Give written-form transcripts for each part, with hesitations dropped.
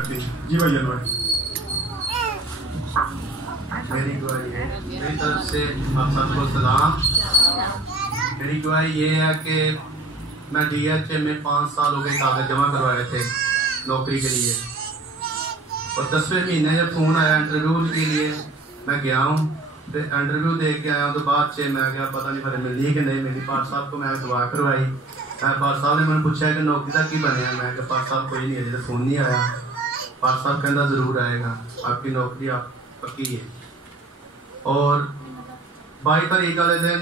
करते हैं। जी भाई अनवर, मेरी दुआई है, मेरी तरफ से आप सबको सलाम। मेरी दुआई ये है कि मैं DHA में 5 साल हो गए कागज जमा करवाए थे नौकरी के लिए, और 10वें महीने जब फ़ोन आया इंटरव्यू के लिए मैं गया हूँ, फिर इंटरव्यू दे के आया हूँ। तो बाद से मैं गया, पता नहीं फिर मिली कि नहीं मिली। पार साहब को मैं दुआ करवाई, पार साहब ने मैंने पूछा कि नौकरी का की बने। मैं कहा पार साहब कोई नहीं है, जैसे फ़ोन नहीं आया। पार साहब कहना ज़रूर आएगा, आपकी नौकरी आप पक्की है। और 22 तारीख वाले दिन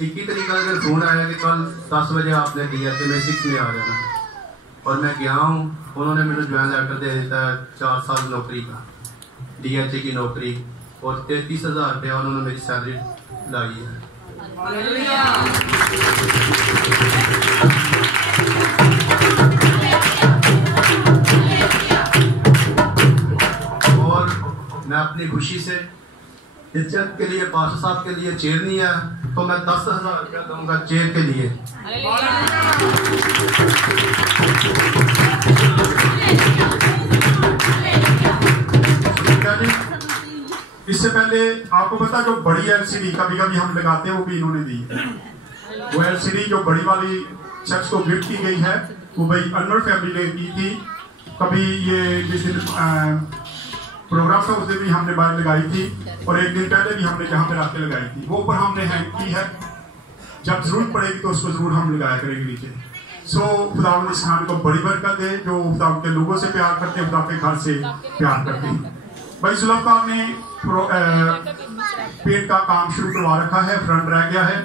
21 तारीख वाले दिन फ़ोन आया कि कल 10 बजे आपने DHA में 6 में आ जाना। और मैं गया हूँ, उन्होंने मुझे ज्वाइन लेटर दे देता है 4 साल नौकरी का, DHA की नौकरी, और 33,000 रुपया उन्होंने मेरी सैलरी लाई है। और मैं अपनी खुशी से इज्जत के लिए पाशा साहब के लिए चेयर नहीं है, तो मैं 10,000 रुपया दूंगा चेयर के लिए। इससे पहले आपको पता जो बड़ी LCD कभी कभी हम लगाते हैं वो भी इन्होंने दी है। वो LCD जो बड़ी वाली शख्स को गिफ्ट की गई है वो भाई अनवर फैमिली ने की थी। कभी ये जिस दिन प्रोग्राम था उस दिन भी हमने बाहर लगाई थी, और एक दिन पहले भी हमने जहाँ पे रात लगाई थी, वो ऊपर हमने हैंग की है। जब जरूरत पड़ेगी तो उसको जरूर हम लगाया करेंगे नीचे। सो खुदा इस खान को बड़ी बरकत दे, जो खुदा के लोगों से प्यार करते हैं, खुदा के घर से प्यार करते हैं। भाई जुल्फकार ने पेंट का काम शुरू करवा रखा है, फ्रंट रह गया है।